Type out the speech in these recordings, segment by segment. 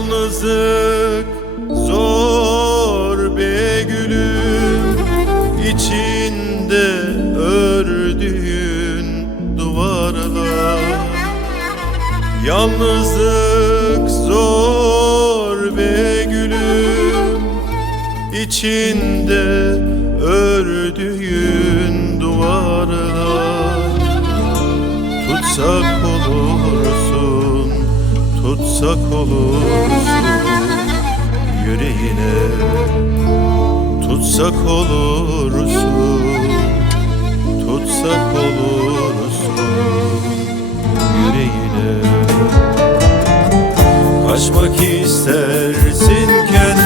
Yalnızlık zor be gülüm. İçinde ördüğün duvarlar. Yalnızlık zor be gülüm. İçinde ördüğün duvarlar. Tutsak olur tutsak olursun yüreğine Tutsak olursun, tutsak olursun yüreğine Kaçmak istersin kendinden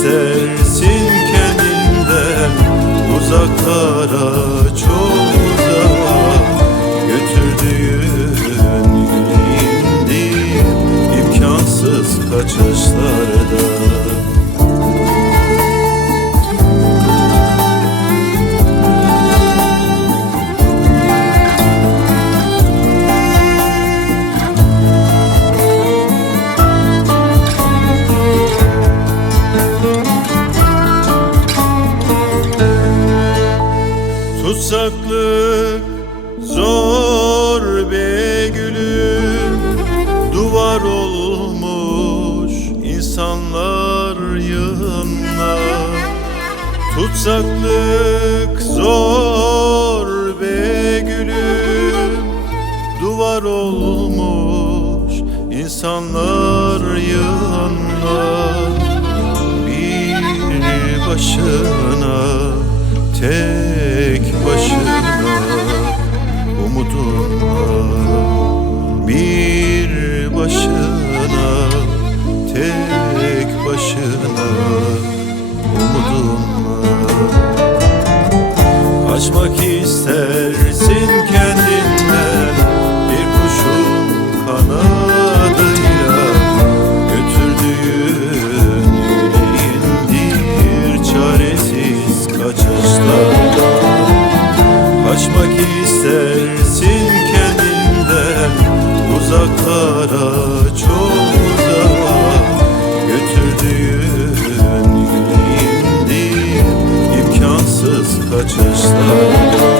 istersin kendinden uzaklara çok uzağa Götürdüğün imkansız kaçışlarda Tutsaklık zor be gülüm. Duvar olmuş insanlar yığınla Tutsaklık zor be gülüm. Duvar olmuş insanlar yığınla Bir başına başına umudunla Kaçmak istersin kendinden bir kuşun kanadıyla Götürdüğün yüreğindir çaresiz kaçışlarda Kaçmak istersin kendinden uzaklara imkansız kaçışlarda